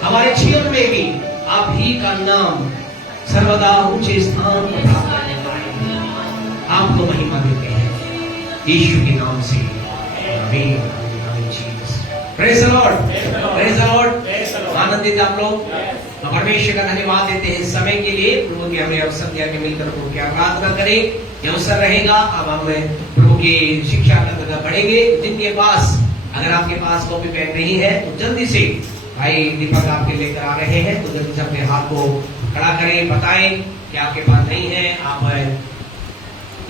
हमारे जीवन में भी आप ही का नाम सर्वदा ऊंचे स्थान पर प्राप्त करने पाए। आपको महिमा देते हैं यीशु के नाम से, आमीन। Praise the Lord, praise the Lord. आनंदित आप लोग। तो परमेश्वर का धन्यवाद देते हैं इस समय के लिए। प्रभु के हमें अवसर दिया कि मिलकर प्रभु की आराधना करें। ये अवसर रहेगा। अब हम प्रभु की शिक्षा के अंतर्गत बढ़ेंगे। जिनके पास, अगर आपके पास कॉपी पेन नहीं है तो जल्दी से भाई दीपक आपके लेकर आ रहे हैं, तो जल्दी से अपने हाथ को खड़ा करें, बताएं कि आपके पास नहीं है। आप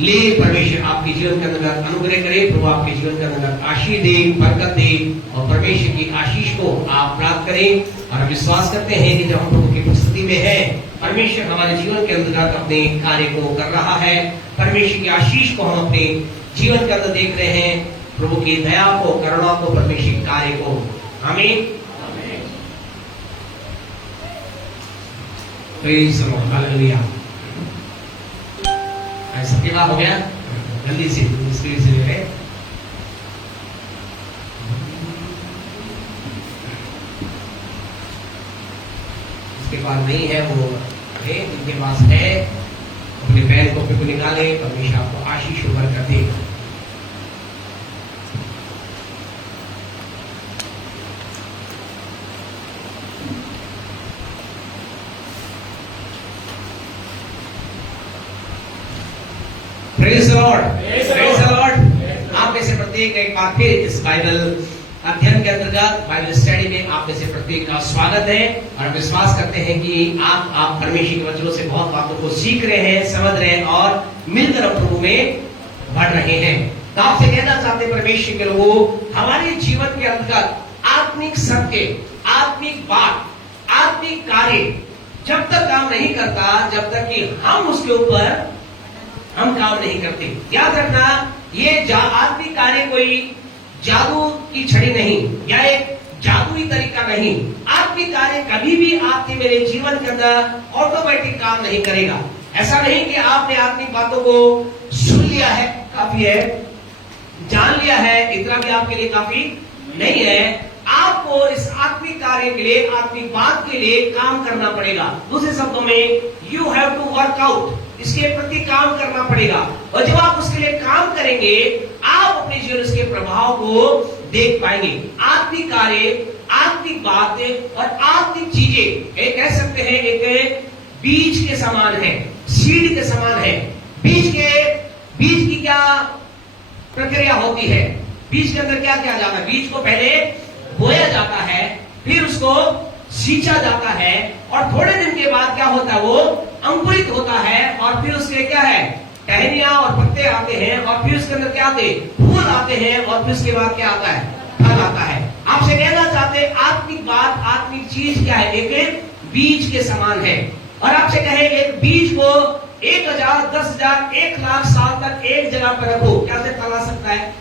ले, परमेश्वर आपके जीवन के अंदर अनुग्रह करे, प्रभु आपके जीवन के अंदर आशीष दे, बरकत दे, और परमेश्वर की आशीष को आप प्राप्त करें। और हम विश्वास करते हैं कि जब हम प्रभु की उपस्थिति में है, परमेश्वर हमारे जीवन के अंदर अपने कार्य को कर रहा है। परमेश्वर की आशीष को हम अपने जीवन के अंदर देख रहे हैं, प्रभु की दया को, करुणा को, परमेश्वर के कार्य को। आमीन। हालेलुया। सबके बाद हो गया, जल्दी से स्पीड से ले। जिसके पास नहीं है वो ले, जिनके पास है अपने पैर को निकाले। परमेश्वर आपको आशीष बरकत देगा। Praise the Lord, praise the Lord. आप में से प्रत्येक एक बार फिर इस बाइबल अध्ययन के अंतर्गत, बाइबल स्टडी में आप में से प्रत्येक का स्वागत है। और विश्वास करते हैं कि आप परमेश्वर के वचनों से बहुत बातों को सीख रहे हैं, समझ रहे हैं और मिलकर प्रभु में बढ़ रहे हैं। तो आपसे कहना चाहते हैं परमेश्वर के लोगों, हमारे जीवन के अंतर्गत आत्मिक सत्य, आत्मिक बात, आत्मिक कार्य जब तक काम नहीं करता, जब तक कि हम उसके ऊपर हम काम नहीं करते। याद रखना, ये आत्मिक कार्य कोई जादू की छड़ी नहीं, या एक जादुई तरीका नहीं। आत्मिक कार्य कभी भी आपके मेरे जीवन के अंदर ऑटोमेटिक काम नहीं करेगा। ऐसा नहीं कि आपने आत्मिक बातों को सुन लिया है, काफी है, जान लिया है, इतना भी आपके लिए काफी नहीं है। आपको इस आत्मिक कार्य के लिए, आत्मिक बात के लिए काम करना पड़ेगा। दूसरे शब्दों में, you have to work out, इसके प्रति काम करना पड़ेगा। और जब आप उसके लिए काम करेंगे, आप अपने जीवन उसके प्रभाव को देख पाएंगे। आत्मिक कार्य, आत्मिक बातें और आत्मिक चीजें एक कह सकते हैं, एक बीज के समान है, सीड के समान है। बीज की क्या प्रक्रिया होती है? बीज के अंदर क्या किया जाता है? बीज को पहले बोया जाता है, फिर उसको सींचा जाता है, और थोड़े दिन के बाद क्या होता है? वो अंकुरित होता है, और फिर उसके क्या है? टहनियां और पत्ते आते हैं, और फिर उसके अंदर क्या आते हैं? फूल आते हैं, और फिर उसके बाद क्या आता है? फल आता है। आपसे कहना चाहते हैं, आत्मिक बात, आत्मिक चीज क्या है? एक बीज के समान है। और आपसे कहे, एक बीज को 1000, 10,000, 1,00,000 साल तक एक जगह पर रखो, क्या से फल आ सकता है?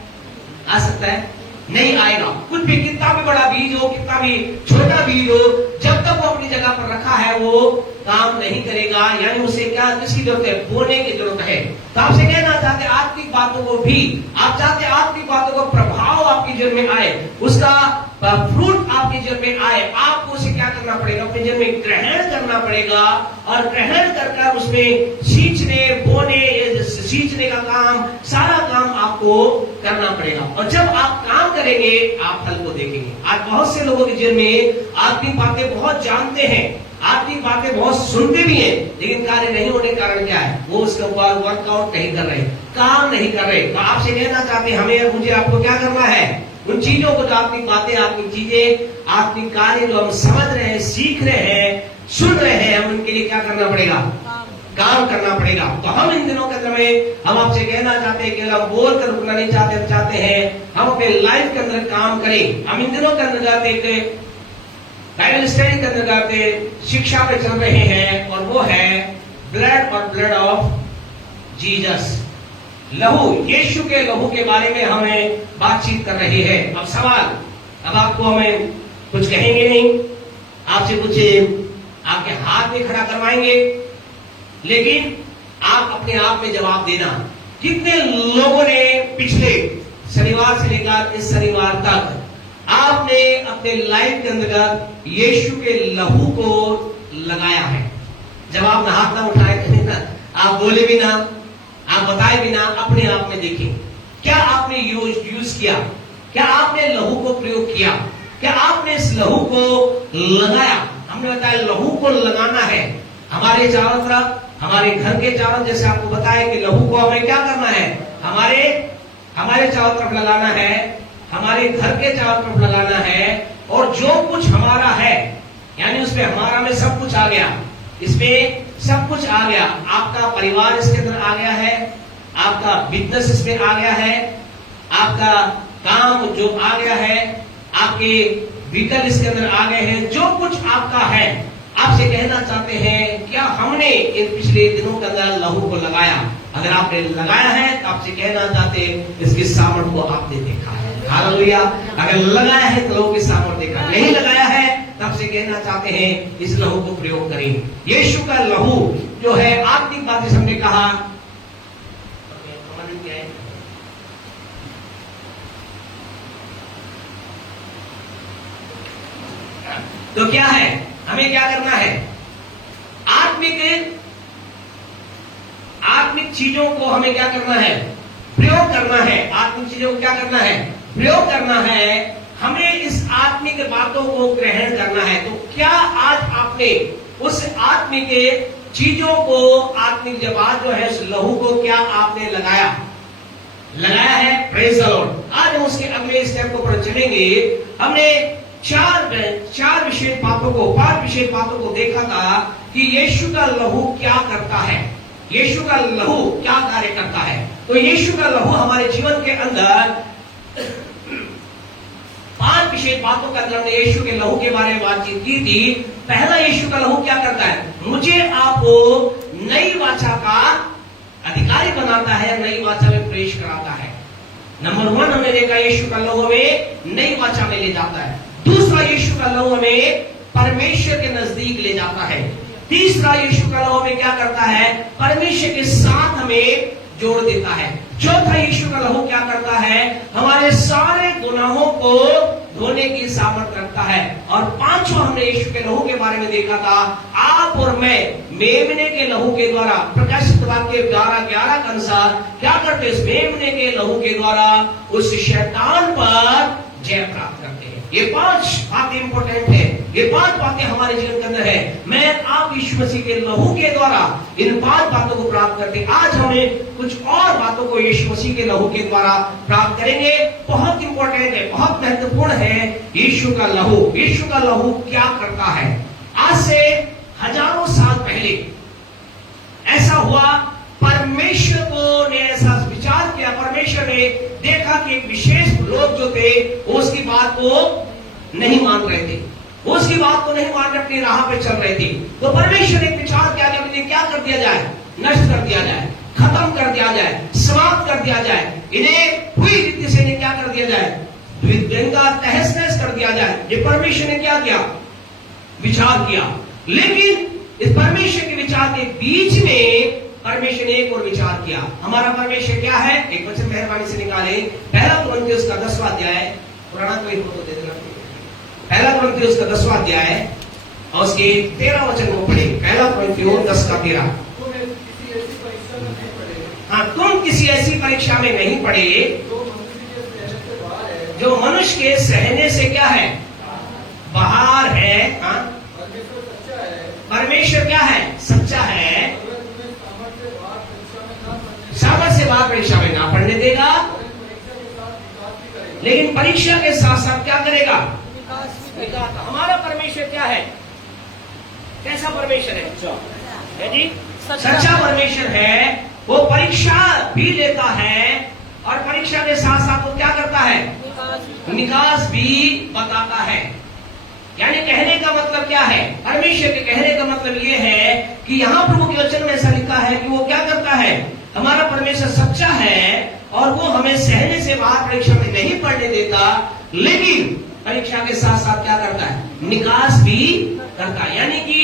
आ सकता है? नहीं आएगा। कुछ भी, कितना भी बड़ा बीज हो, कितना भी छोटा बीज हो, जब तक वो अपनी जगह पर रखा है वो काम नहीं करेगा। यानी उसे क्या, किसकी जरूरत है? बोने की जरूरत है। तो आपसे कहना चाहते हैं, आत्मिक बातों को भी आप चाहते हैं, आत्मिक बातों का प्रभाव आपके जीवन में आए, उसका फ्रूट आपके जीवन में आए, आपको उसे क्या करना पड़ेगा? अपने जीवन में ग्रहण करना पड़ेगा, और ग्रहण कर उसमें सींचने, बोने, सींचने का काम, सारा काम आपको करना पड़ेगा। और जब आप काम करेंगे, आप फल को देखेंगे। आज बहुत से लोगों के जीवन में आत्मिक बातें बहुत जानते हैं, आत्मिक बातें बहुत सुनते भी हैं, लेकिन कार्य नहीं होने के कारण क्या है? वो उसके ऊपर वर्कआउट नहीं कर रहे, काम नहीं कर रहे। तो आपसे कहना चाहते हैं, हमें, मुझे, आपको क्या करना है? उन चीजों को, जो आत्मिक बातें, आत्मिक चीजें, आत्मिक कार्य जो हम समझ रहे हैं, सीख रहे हैं, सुन रहे हैं, हम उनके लिए क्या करना पड़ेगा? काम करना पड़ेगा। तो हम इन दिनों के अंदर में हम आपसे कहना चाहते हैं कि हम बोल कर रुकना नहीं चाहते, हम चाहते हैं हम अपने लाइफ के अंदर काम करें। हम इन दिनों के अंदर जाते बाइबल स्टडी के अंदर जाते शिक्षा पे चल रहे हैं, और वो है ब्लड और ब्लड ऑफ जीसस। लहू, यीशु के लहू के बारे में हमें बातचीत कर रही है। अब सवाल, अब आपको हमें कुछ कहेंगे नहीं, आपसे कुछ आपके हाथ में खड़ा करवाएंगे, लेकिन आप अपने आप में जवाब देना। कितने लोगों ने पिछले शनिवार से लेकर इस शनिवार तक आपने अपने लाइफ के अंदर यीशु के लहू को लगाया है? जवाब ना, हाथ ना उठाए ना, आप बोले भी ना, आप बताए भी ना, अपने आप में देखें। क्या आपने यूज किया? क्या आपने लहू को प्रयोग किया? क्या आपने इस लहू को लगाया? हमने बताया लहू को लगाना है हमारे चारों तरफ, हमारे घर के चारों, जैसे आपको बताया कि लहू को हमें क्या करना है, हमारे चारों तरफ लगाना है, हमारे घर के चारों तरफ लगाना है। और जो कुछ हमारा है, यानी उसमें हमारा में सब कुछ आ गया, इसमें सब कुछ आ गया। आपका परिवार इसके अंदर आ गया है, आपका बिजनेस इसमें आ गया है, आपका काम जो आ गया है, आपके व्हीकल इसके अंदर आ गए हैं, जो कुछ आपका है। आपसे कहना चाहते हैं क्या हमने इन पिछले दिनों के अंदर लहू को लगाया? अगर आपने लगाया है तो आपसे कहना चाहते हैं इसकी सामर्थ को आपने देखा है। हालेलुया। अगर लगाया है तो लहू की सामर्थ देखा, नहीं लगाया है तो आपसे कहना चाहते हैं इस लहू को प्रयोग करें। यीशु का लहू जो है आत्मिक बातें हमने कहा, तो क्या है, हमें क्या करना है? आत्मिक चीजों को हमें क्या करना है? प्रयोग करना है। आत्मिक चीजों को क्या करना है? प्रयोग करना है। हमें इस आत्मिक बातों को ग्रहण करना है। तो क्या आज आपने उस आत्मिक चीजों को, आत्मिक जवाब जो है उस लहू को क्या आपने लगाया है? Praise the Lord. आज हम उसके अगले स्टेप को पर चलेंगे। हमने चार विशेष बातों को, 5 विशेष बातों को देखा था कि यीशु का लहू क्या करता है, यीशु का लहू क्या कार्य करता है। तो यीशु का लहू हमारे जीवन के अंदर 5 विशेष बातों के अंदर हमने यीशु के लहू के बारे में बातचीत की थी। पहला, यीशु का लहू क्या करता है? मुझे आपको नई वाचा का अधिकारी बनाता है, नई वाचा में प्रवेश कराता है। नंबर 1 हमने देखा, यीशु का लहू हमें नई वाचा में ले जाता है। दूसरा, यीशु का लहू हमें परमेश्वर के नजदीक ले जाता है। तीसरा, यीशु का लहू हमें क्या करता है? परमेश्वर के साथ हमें जोड़ देता है। चौथा, यीशु का लहू क्या करता है? हमारे सारे गुनाहों को धोने की सामर्थ रखता है। और 5वां हमने यीशु के लहू के बारे में देखा था, आप और मैं मेमने के लहू के द्वारा, प्रकाशित वाक्य 11:11 के अनुसार क्या करते? इस मेमने के लहू के द्वारा उस शैतान पर जय प्राप्त करते हैं। ये 5 बातें इंपॉर्टेंट है। ये 5 बातें हमारे जीवन के अंदर है। मैं आप यीशु मसीह के लहू के द्वारा इन 5 बातों को प्राप्त करते हैं। आज हमें कुछ और बातों को यीशु मसीह के लहू के द्वारा प्राप्त करेंगे। बहुत इंपॉर्टेंट है, बहुत महत्वपूर्ण है यीशु का लहू। यीशु का लहू क्या करता है? आज से हजारों साल पहले ऐसा हुआ, परमेश्वर को ने ऐसा विचार किया, परमेश्वर ने देखा कि एक विशेष लोग जो थे वो उसकी बात को नहीं मान रहे थे, वो उसकी बात को नहीं मान रहे, अपनी राह पे चल रहे थे। तो परमेश्वर ने विचार किया कि इन्हें क्या कर दिया जाए? नष्ट कर दिया जाए, खत्म कर दिया जाए, समाप्त कर दिया जाए। इन्हें पूरी रीति से क्या कर दिया जाए? द्विदंगा तहस नहस कर दिया जाए। ये परमेश्वर ने क्या किया? विचार किया। लेकिन इस परमेश्वर के विचार के बीच में परमेश्वर ने एक और विचार किया। हमारा परमेश्वर क्या है? एक वचन मेहरबानी से निकाले, पहला कुरिन्थियों का 10वां अध्याय, पुराना कोई फोटो दे देना। पहला कुरिन्थियों का 10वां अध्याय और उसके 13 वचन को पढ़े। पहला कुरिन्थियों 10:13। हाँ, तुम किसी ऐसी परीक्षा में नहीं पड़े जो मनुष्य के सहने से क्या है? बाहर है। हाँ, परमेश्वर क्या है? सच्चा है। सामर्थ से बाहर परीक्षा में ना पढ़ने देगा, लेकिन परीक्षा के साथ साथ क्या करेगा? हमारा परमेश्वर क्या है? कैसा परमेश्वर है जी? सच्चा परमेश्वर है। वो परीक्षा भी लेता है और परीक्षा के साथ साथ वो क्या करता है? निकास भी बताता है। यानी कहने का मतलब क्या है? परमेश्वर के कहने का मतलब ये है कि यहाँ प्रभु के वचन में ऐसा लिखा है कि वो क्या करता है? हमारा परमेश्वर सच्चा है और वो हमें सहने से बाहर परीक्षा में नहीं पढ़ने देता, लेकिन परीक्षा के साथ साथ क्या करता है, निकास भी करता है। यानी कि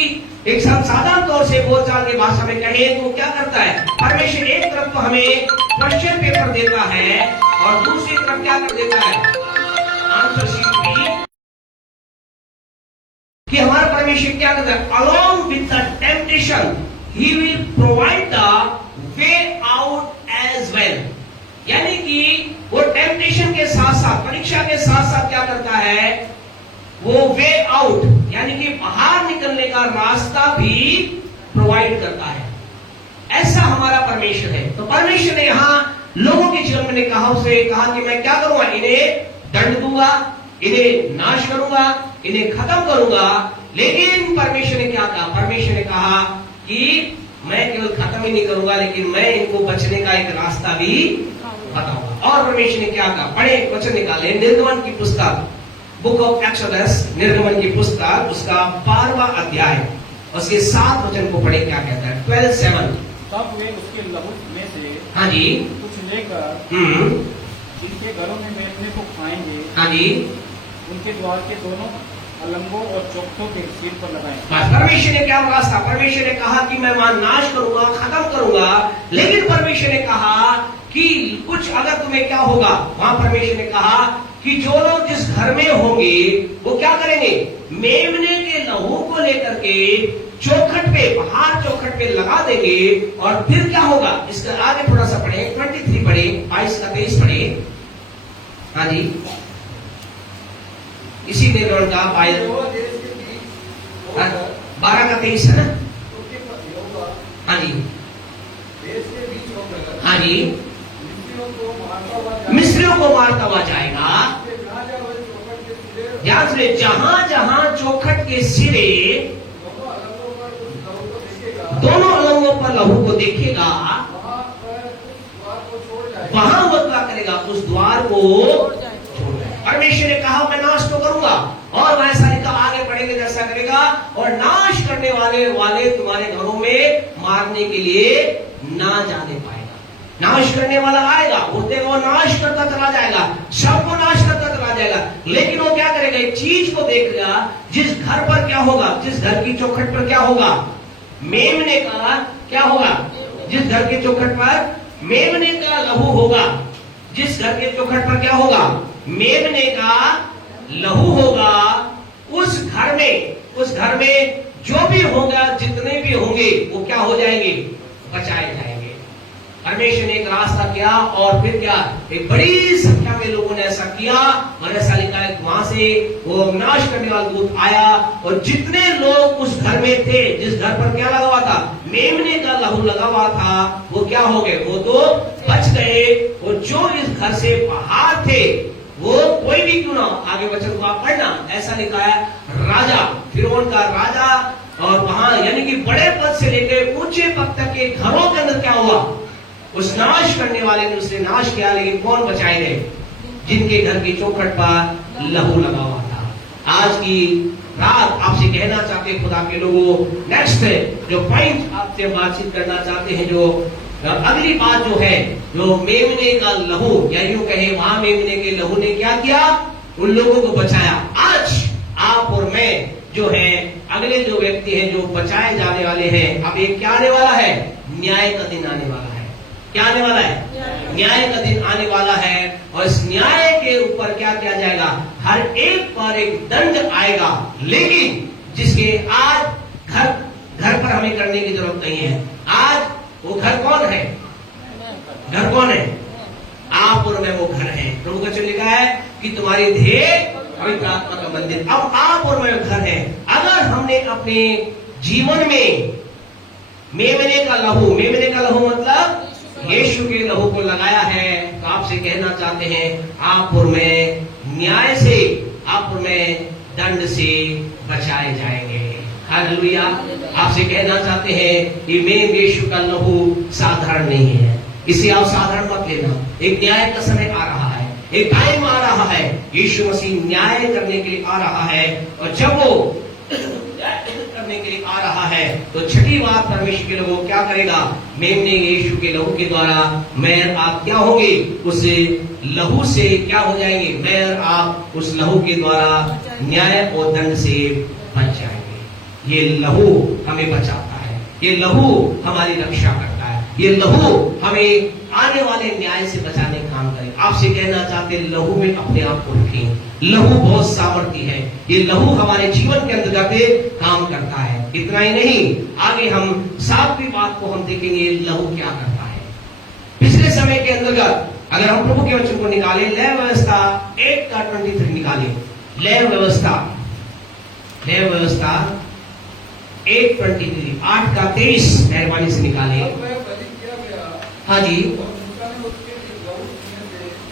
एक साधारण तौर से बोलचाल की भाषा में कहें तो क्या करता है, परमेश्वर एक तरफ तो हमें क्वेश्चन पेपर देता है और दूसरी तरफ क्या कर देता है, आंसर शीट भी, कि हमारा परमेश्वर क्या करता है, along with the temptation he will provide the way out as well. यानी कि वो टेम्पटेशन के साथ साथ, परीक्षा के साथ साथ क्या करता है, वो वे आउट यानी कि बाहर निकलने का रास्ता भी प्रोवाइड करता है। ऐसा हमारा परमेश्वर है। तो परमेश्वर ने यहां लोगों के जीवन में कहा कि मैं क्या करूंगा, इन्हें दंड दूंगा, इन्हें नाश करूंगा, इन्हें खत्म करूंगा। लेकिन परमेश्वर ने क्या कहा, परमेश्वर ने कहा कि मैं केवल खत्म ही नहीं करूंगा, लेकिन मैं इनको बचने का एक रास्ता भी बताऊंगा। और परमेश्वर ने क्या कहा, बड़े वचन निकाले, निर्गमन की पुस्तक, बुक ऑफ एक्सोडस, निर्गमन की पुस्तक, उसका 12वां अध्याय, उसके 7 वचन को पढ़े, क्या कहता है, 12:7। तब वे उसके लहू में से हाँ जी कुछ लेकर जिनके घरों में मेमने को खाएंगे, हाँ जी, उनके द्वार के दोनों अलंगों और चौखटों के सिर पर लगाएंगे। परमेश्वर ने क्या रास्ता, परमेश्वर ने कहा कि मैं वहां नाश करूंगा, खत्म करूंगा। लेकिन परमेश्वर ने कहा कि कुछ अगर तुम्हें क्या होगा, वहां परमेश्वर ने कहा कि जो लोग जिस घर में होंगे वो क्या करेंगे, मेमने के लहू को लेकर के चौखट पे, बाहर चौखट पे लगा देंगे। और फिर क्या होगा, इसका आगे थोड़ा सा पढ़े, 23 पढ़े, 22 का 23 पढ़े। हाँ जी, इसी निर्गमन का 12 का 23 है ना। हाँ जी, हाँ जी, मिस्रियों को मारता हुआ जाएगा। ध्यान से, जहां जहां चौखट के सिरे दोनों अलंगों पर लहू को देखेगा, वहां वो क्या करेगा, उस द्वार को छोड़ देगा। परमेश्वर ने कहा मैं नाश तो करूंगा, और वह ऐसा लिखा, आगे पढ़ेंगे जैसा करेगा, और नाश करने वाले तुम्हारे घरों में मारने के लिए ना जाने पाएगा। नाश करने वाला आएगा, वो नाश करता चला जाएगा, सबको नाश करता चला जाएगा। लेकिन वो क्या करेगा, एक चीज को देखेगा, जिस घर पर क्या होगा, जिस घर की चौखट पर क्या होगा, मेमने का क्या होगा, जिस घर के चौखट पर मेमने का लहू होगा, जिस घर के चौखट पर क्या होगा, मेमने का लहू होगा, उस घर में जो भी होगा, जितने भी होंगे वो क्या हो जाएंगे, बचाए जाएंगे। परमेश्वर ने एक रास्ता किया, और फिर क्या, एक बड़ी संख्या में लोगों ने ऐसा किया, और ऐसा लिखा है वहां से वो नाश करने वाला दूत आया, और जितने लोग उस घर में थे, जिस घर पर क्या लगा हुआ था, मेमने का लहू लगा हुआ था, वो क्या हो गए, वो तो बच गए। और जो इस घर से बाहर थे, वो कोई भी क्यों ना, आगे वचन को आप पढ़ना, ऐसा लिखा है, राजा, फिरौन का राजा, और वहां यानी कि बड़े पद से लेकर ऊंचे पद तक के घरों के अंदर क्या हुआ, उस नाश करने वाले ने उसने नाश किया। लेकिन कौन बचाए गए, जिनके घर की चौखट पर लहू लगा हुआ था। आज की रात आपसे कहना चाहते हैं, खुदा के लोगों, नेक्स्ट जो पॉइंट आपसे बातचीत करना चाहते हैं, जो अगली बात जो है, जो मेमने का लहू, या यूं कहे वहां मेमने के लहू ने क्या किया, उन लोगों को बचाया। आज आप और मैं जो है, अगले जो व्यक्ति हैं, जो बचाए जाने वाले हैं। अब ये क्या आने वाला है, न्याय का दिन आने वाला है। क्या आने वाला है, न्याय का दिन आने वाला है, और इस न्याय के ऊपर क्या किया जाएगा, हर एक पर एक दंड आएगा। लेकिन जिसके आज घर पर हमें करने की जरूरत नहीं है। आज वो घर कौन है, घर कौन है, आप और मैं वो घर है। प्रभु का वचन लिखा है कि तुम्हारी देह पवित्र आत्मा का मंदिर। अब आप और मैं घर है। अगर हमने अपने जीवन में मेमने का लहू मतलब यीशु के लहू को लगाया है, तो आपसे कहना चाहते हैं, आप और मैं न्याय से, आप और मैं दंड से बचाए जाएंगे। हालेलुया। आपसे कहना चाहते हैं कि मेरे यीशु का लहू साधारण नहीं है, इसे आप साधारण मत लेना। एक न्याय का समय आ रहा है, एक टाइम आ रहा है, यीशु मसीह न्याय करने के लिए आ रहा है। और जब वो करने करने के लिए आ रहा है, तो छठी बात परमेश्वर के लोगों क्या करेगा? मेमने यीशु के लहू के द्वारा मैं और आप क्या होंगे? उस लहू से क्या हो जाएंगे? मैं और आप उस लहू के द्वारा न्याय और दंड से बच जाएंगे। ये लहू हमें बचाता है, ये लहू हमारी रक्षा करता है, ये लहू हमें आने वाले न्याय से बचाने का काम करे। आपसे कहना चाहते हैं, लहू में अपने आप को रखें। लहू बहुत सामर्थ्य है, ये लहू हमारे जीवन के अंतर्गत काम करता है। इतना ही नहीं, आगे हम 7वीं बात को हम देखेंगे, लहू क्या करता है। पिछले समय के अंतर्गत अगर हम प्रभु के वचन को निकालें, लय व्यवस्था 8:23 निकालें। लय व्यवस्था 8:23 8:23 मेहरबानी से निकालें। हाँ जी,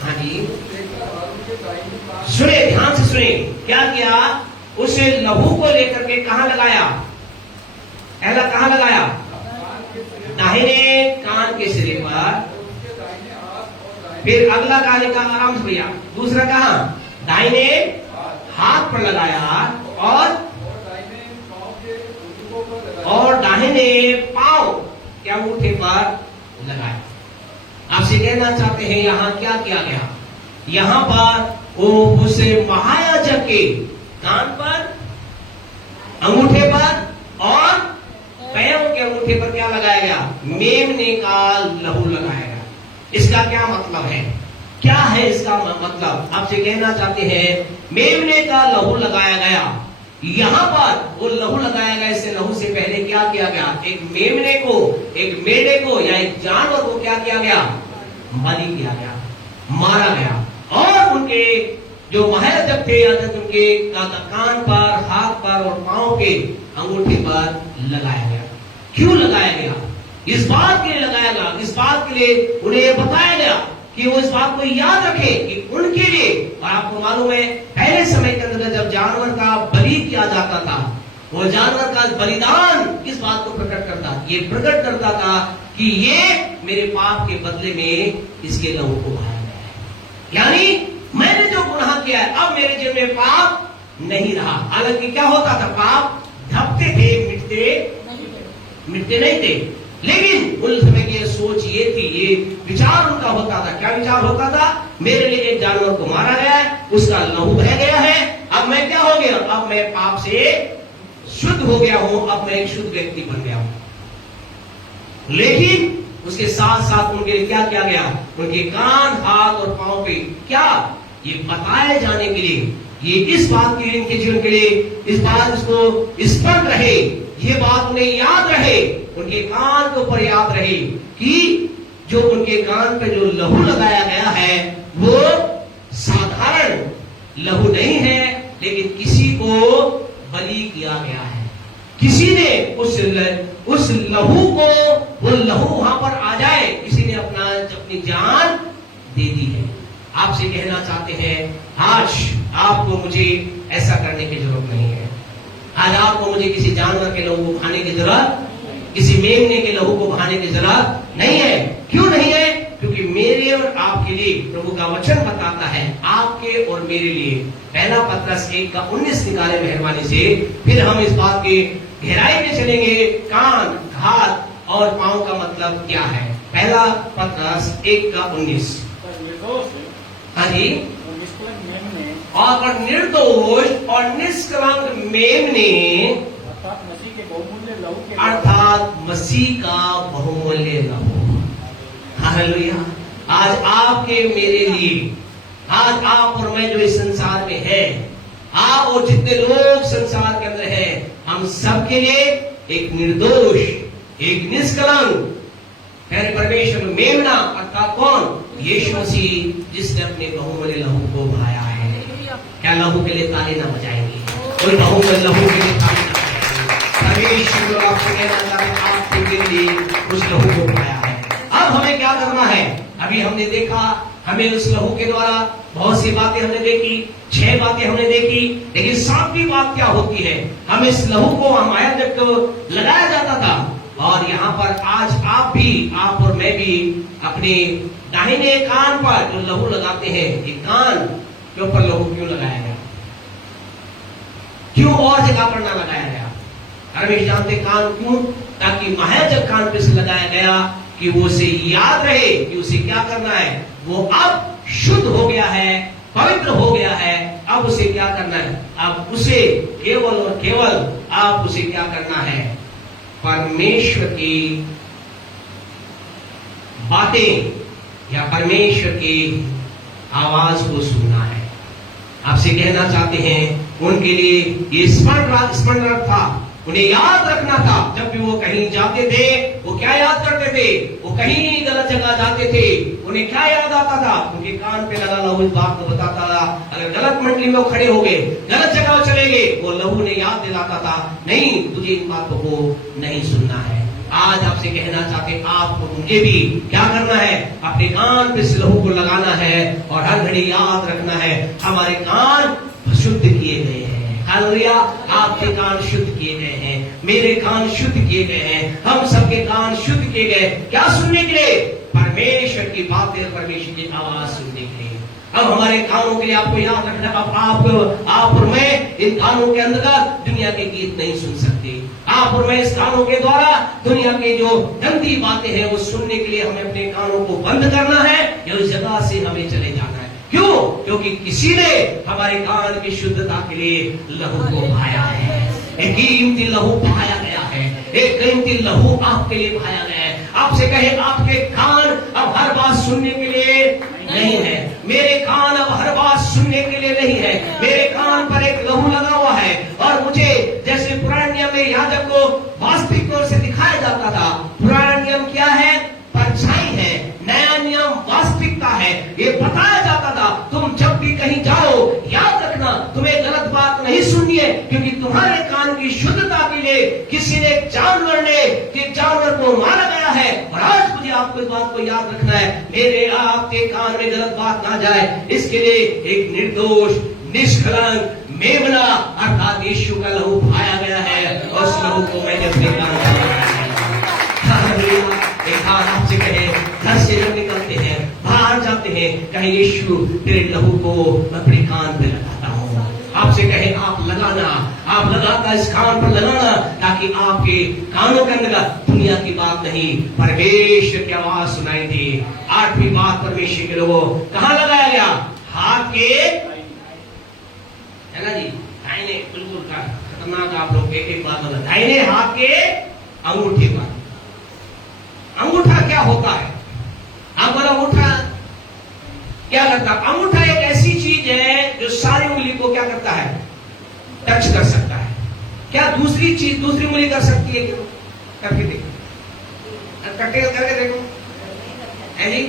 हाँ जी, सुने, ध्यान से सुने। क्या किया? उसे लहू को लेकर के कहां लगाया? पहला कहां लगाया? दाहिने कान के सिरे पर। फिर अगला कहां लिखा? आराम से भैया। दूसरा कहां? दाहिने हाथ पर लगाया और दाहिने पांव क्या अंगूठे पर लगाया। आपसे कहना चाहते हैं, यहां क्या किया गया? यहां पर वो उसे महायाजक के कान पर, अंगूठे पर और पैरों के अंगूठे पर क्या लगाया गया? मेमने का लहू लगाया गया। इसका क्या मतलब है? क्या है इसका मतलब? आपसे कहना चाहते हैं, मेमने का लहू लगाया गया। यहां पर वो लहू लगाया गया। इसे लहू से पहले क्या किया गया? एक मेमने को, एक मेढे को या एक जानवर को क्या किया गया? बलि किया गया, मारा गया। और उनके जो महायाजक थे, उनके कान पर, हाथ पर और पांव के अंगूठे पर लगाया गया। क्यों लगाया गया? इस बात के लिए लगाया गया, इस बात के लिए उन्हें यह बताया गया कि वो इस बात को याद रखें कि उनके लिए, और आपको मालूम है पहले समय के अंदर जब जानवर का बलि किया जाता था, वो जानवर का बलिदान किस बात को प्रकट करता? ये प्रकट करता था कि ये मेरे पाप के बदले में इसके लहू को बहाया गया है। यानी मैंने जो गुनाह किया है, अब मेरे जीवन में पाप नहीं रहा। हालांकि क्या होता था? पाप धपते थे, मिटते नहीं थे। लेकिन उस समय की सोच ये थी, ये विचार उनका होता था। क्या विचार होता था? मेरे लिए एक जानवर को मारा गया है, उसका लहू बह गया है, अब मैं क्या हो गया? अब मैं पाप से शुद्ध हो गया हूं, अब मैं एक शुद्ध व्यक्ति बन गया हूं। लेकिन उसके साथ साथ उनके लिए क्या किया गया? उनके कान, हाथ और पांव पे क्या ये बताए जाने के लिए, ये इस बात के लिए, इनके जीवन के लिए इस बात इसको स्पष्ट रहे, ये बात उन्हें याद रहे, उनके कान के ऊपर याद रहे कि जो उनके कान पे जो लहू लगाया गया है वो साधारण लहू नहीं है, लेकिन किसी को बलि किया गया है। किसी ने उस लहू को, वो लहू वहां पर आ जाए, किसी ने अपनी जान दे दी है। आपसे कहना चाहते हैं, आज आपको मुझे ऐसा करने की जरूरत नहीं है। आज आपको मुझे किसी जानवर के लहू को खाने की जरूरत, किसी मेमने के लहू को बहाने की जरूरत नहीं है। क्यों नहीं है? क्योंकि मेरे और आपके लिए प्रभु का वचन बताता है, आपके और मेरे लिए। पहला पत्रस 1:19 निकाले मेहरबानी से, फिर हम इस बात के गहराई में चलेंगे। कान, हाथ और पांव का मतलब क्या है? पहला पत्रस 1:19। हाँ जी। और निर्दोष और निष्कलंक मेमने अर्थात मसीह का बहुमूल्य लहू। हालेलुया। आज आपके मेरे लिए, आज आप और मैं जो इस संसार में है, आप और जितने लोग संसार के अंदर है, हम सबके लिए एक निर्दोष, एक निष्कलंक प्यारे परमेश्वर मेमना अर्थात कौन? यीशु मसीह, जिसने अपने बहुमूल्य लहू को बहाया है। क्या लहू के लिए ताली ना बजाएंगे? कोई बहुमूल्य लहू के लिए ताली ना बजाएंगे। परमेश्वर आपको कहना चाहते हैं, आपके लिए उस लहू को बहाया है। अब हमें क्या करना है? अभी हमने देखा, हमें उस लहू के द्वारा बहुत सी बातें हमने देखी, 6 बातें हमने देखी, लेकिन 7वीं बात क्या होती है? हम इस लहू को हमारे जब लगाया जाता था, और यहाँ पर आज आप और मैं भी अपने दाहिने कान पर जो लहू लगाते हैं, ये कान के ऊपर लहू क्यों लगाया गया? क्यों और जगह पर ना लगाया गया? हमें जानते कान क्यों? ताकि महज कान पे से लगाया गया कि वो उसे याद रहे कि उसे क्या करना है। वो अब शुद्ध हो गया है, पवित्र हो गया है, अब उसे क्या करना है? अब उसे केवल और केवल अब उसे क्या करना है? परमेश्वर की बातें या परमेश्वर की आवाज को सुनना है। आपसे कहना चाहते हैं उनके लिए ये स्मरण था, उन्हें याद रखना था। जब भी वो कहीं जाते थे वो क्या याद करते थे? वो कहीं गलत जगह जाते थे, उन्हें क्या याद आता था? उनके कान पे लगा लहू इस बात को बताता था। अगर गलत मंडली में वो खड़े हो गए, गलत जगह चले गए, वो लहू ने याद दिलाता था, नहीं तुझे इन बातों को नहीं सुनना है। आज आपसे कहना चाहते आपको मुझे भी क्या करना है? अपने कान पे इस लहू को लगाना है और हर घड़ी याद रखना है हमारे कान शुद्ध किए गए हैं। हालेलुया! आपके कान शुद्ध किए गए हैं, मेरे कान शुद्ध किए गए हैं, हम सबके कान शुद्ध किए गए। क्या सुनने के लिए? परमेश्वर की बातें, परमेश्वर की आवाज सुनने के लिए। अब हमारे कानों के लिए आपको याद रखना, अब आप और मैं इन कानों के अंदर दुनिया के गीत नहीं सुन सकते। आप और मैं इस कानों के द्वारा दुनिया के जो गंदी बातें हैं वो सुनने के लिए हमें अपने कानों को बंद करना है या उस जगह से हमें चले जाना है। क्यों? क्योंकि किसी ने हमारे कान की शुद्धता के लिए लहू को बहाया है। एक कीमती लहू बहाया गया है, एक कीमती लहू आपके लिए बहाया गया है। आपसे कहे आपके कान अब हर बात सुनने के लिए नहीं है, मेरे कान अब हर बात सुनने के लिए नहीं है। मेरे कान पर एक लहू लगा हुआ है और मुझे जैसे पुराने नियम में याजक को वास्तविक तौर से दिखाया जाता था। पुराना नियम क्या है? परछाई है, नया नियम वास्तविकता है। ये बताया जाता था तुम जब भी कहीं जाओ याद रखना तुम्हें गलत बात नहीं सुननी है, क्योंकि तुम्हारे कान की शुद्धता के लिए किसी ने जानवर को मारा गया है। और आज मुझे आपको इस बात को याद रखना है, मेरे आपके कान में गलत बात ना जाए, इसके लिए एक निर्दोष निष्कलंक मेमना अर्थात यीशु का लहू बहाया गया है और उस लहू को मैंने अपने कान में लगाया है। एक हाथ आपसे कहे घर से जब निकलते हैं बाहर जाते हैं, कहे यीशु तेरे लहू को मैं अपने कान पे लगाता हूँ। आपसे कहे आप लगाना, आप लगाता इस कान पर लगाना ताकि आपके कानों के अंदर दुनिया की बात नहीं परमेश्वर की आवाज सुनाई दे। 8वीं बात परमेश्वर के लोगों कहाँ लगाया गया? हाथ के, है ना जी, दाहिने, बिल्कुल खतरनाक आप लोग एक बात बता, दाहिने हाथ के अंगूठे पर। अंगूठा क्या होता है? आप बोला अंगूठा क्या करता? अंगूठा एक ऐसी चीज है जो सारी उंगली को क्या करता है? टच कर सकता है। क्या दूसरी चीज दूसरी उंगली कर सकती है? क्यों? करके देखो, करके देखो, है जी?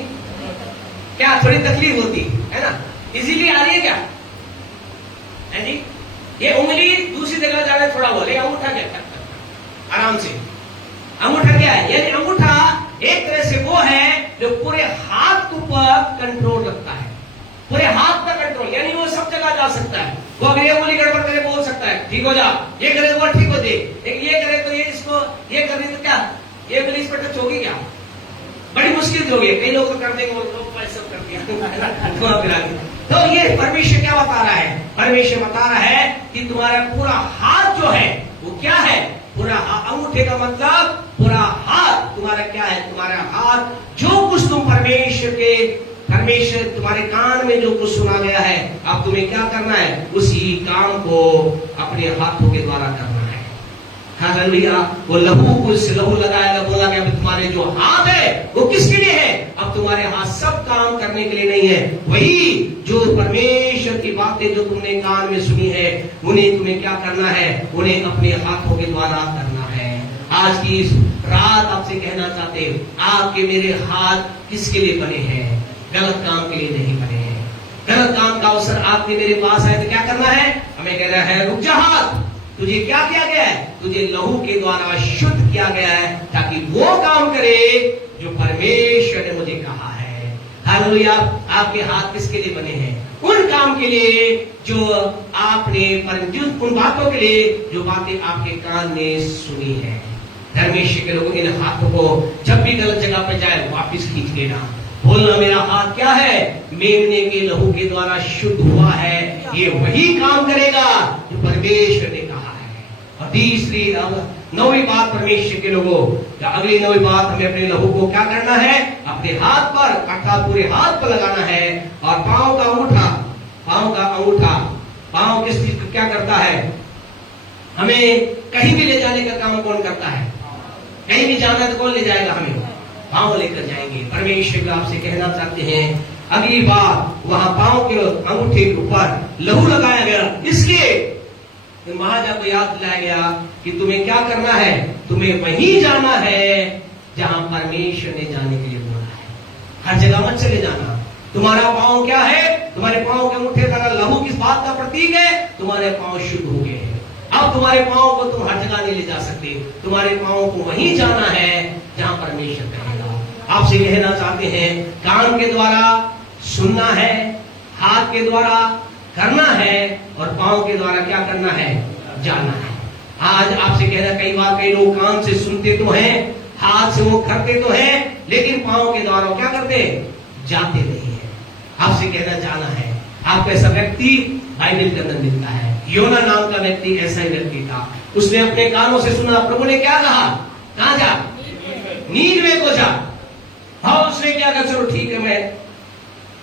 क्या थोड़ी तकलीफ होती है ना? इजीली आ रही है क्या? है जी? ये उंगली दूसरी जगह जाने थोड़ा बोले, अंगूठा क्या करता है? आराम से। अंगूठा क्या है? यानी अंगूठा एक तरह से वो है जो पूरे हाथ के ऊपर कंट्रोल रखता है, पूरे हाथ का कंट्रोल, यानी वो सब जगह जा सकता है। वो अगर ये उंगली गड़बड़ करे बोल सकता है ठीक हो जा, ये करे वो ठीक हो दे, एक ये करे तो ये इसको ये कर दे तो क्या ये उंगली इस पर टच होगी क्या? बड़ी मुश्किल से होगी। कई लोग तो कर देंगे, वो सब कर दिया। तो ये परमेश्वर क्या बता रहा है? परमेश्वर बता रहा है कि तुम्हारा पूरा हाथ जो है वो क्या है? पूरा अंगूठे का मतलब पूरा हाथ तुम्हारा क्या है? तुम्हारा हाथ जो कुछ तुम परमेश्वर तुम्हारे कान में जो कुछ सुना गया है, अब तुम्हें क्या करना है? उसी काम को अपने हाथों के द्वारा करना है। हालेलुया! वो लहू को लहू लगाएगा, बोला गया तुम्हारे जो हाथ है वो किसके लिए है? अब तुम्हारे हाथ सब काम करने के लिए नहीं है, वही जो परमेश्वर की बातें जो तुमने कान में सुनी है उन्हें तुम्हें क्या करना है? उन्हें अपने हाथों के द्वारा करना है। आज की इस रात आपसे कहना चाहते हैं आपके मेरे हाथ किसके लिए बने हैं? गलत काम के लिए नहीं बने हैं। गलत काम का अवसर आपके मेरे पास है तो क्या करना है? हमें कहना है रुक जा हाथ, तुझे क्या किया गया है? तुझे लहू के द्वारा शुद्ध किया गया है ताकि वो काम करे जो परमेश्वर ने मुझे कहा है। हालेलुया! आपके हाथ किसके लिए बने हैं? उन काम के लिए जो आपने उन बातों के लिए जो बातें आपके कान ने सुनी है। धर्मेश्वर के लोगों इन हाथों को जब भी गलत जगह पर जाए वापिस खींच लेना, बोलना मेरा हाथ क्या है? मेमने के लहू के द्वारा शुद्ध हुआ है, ये वही काम करेगा जो परमेश्वर ने कहा है। और तीसरी 9वीं बात परमेश्वर के लोगों, अगली 9वीं बात, हमें अपने लहू को क्या करना है? अपने हाथ पर अर्थात पूरे हाथ पर लगाना है। और पांव का अंगूठा, पांव किस चीज क्या करता है? हमें कहीं भी ले जाने का काम कौन करता है? कहीं भी जाना तो कौन ले जाएगा? हमें पांव लेकर जाएंगे। परमेश्वर आपसे कहना चाहते हैं, अगली बात वहां पांव के अंगूठे के ऊपर लहू लगाया गया, इसलिए तो महाराजा को याद दिलाया गया कि तुम्हें क्या करना है? तुम्हें वहीं जाना है जहां परमेश्वर ने जाने के लिए बोला है। हर जगह मत चले जाना। तुम्हारा पांव क्या है? तुम्हारे पांव के अंगूठे का लहू किस बात का प्रतीक है? तुम्हारे पांव शुद्ध हो गए हैं। अब तुम्हारे पांव को तुम हर जगह नहीं ले जा सकते। तुम्हारे पांव को वहीं जाना है जहां परमेश्वर कहेगा। आपसे कहना चाहते हैं, कान के द्वारा सुनना है, हाथ के द्वारा करना है, और पांव के द्वारा क्या करना है? जाना है। आज आपसे कहना, कई बार कई लोग कान से सुनते तो हैं, हाथ से वो करते तो हैं, लेकिन पांव के द्वारा क्या करते? जाते नहीं है। आपसे कहना, जाना है। आपको ऐसा व्यक्ति बाइबल के अंदर मिलता है। योना नाम का व्यक्ति ऐसा ही व्यक्ति था। उसने अपने कानों से सुना, प्रभु ने क्या कहा? कहां जा? नीनवे को जा। हाँ, उसने क्या कहा? चलो ठीक है, मैं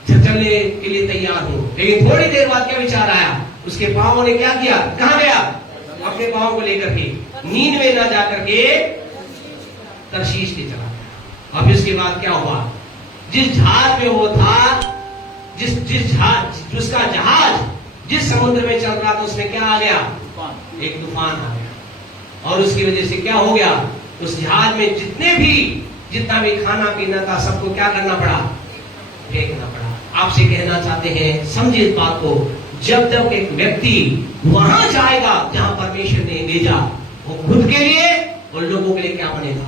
चलने के लिए तैयार हूं। लेकिन थोड़ी देर बाद क्या विचार आया? उसके पांवों ने क्या किया? कहां गया? अपने पांव को लेकर के नीनवे ना जाकर के तरशीश के चला गया। अब इसके बाद क्या हुआ? जिस जहाज में वो था, जिसका जहाज जिस समुद्र में चल रहा था, उसमें क्या आ गया? एक तूफान आ गया। और उसकी वजह से क्या हो गया? उस जहाज में जितना भी खाना पीना था, सबको क्या करना पड़ा? फेंकना पड़ा। आपसे कहना चाहते हैं, समझिए इस बात को, जब तक एक व्यक्ति वहां जाएगा जहां परमेश्वर ने भेजा, वो खुद के लिए और लोगों के लिए क्या बनेगा?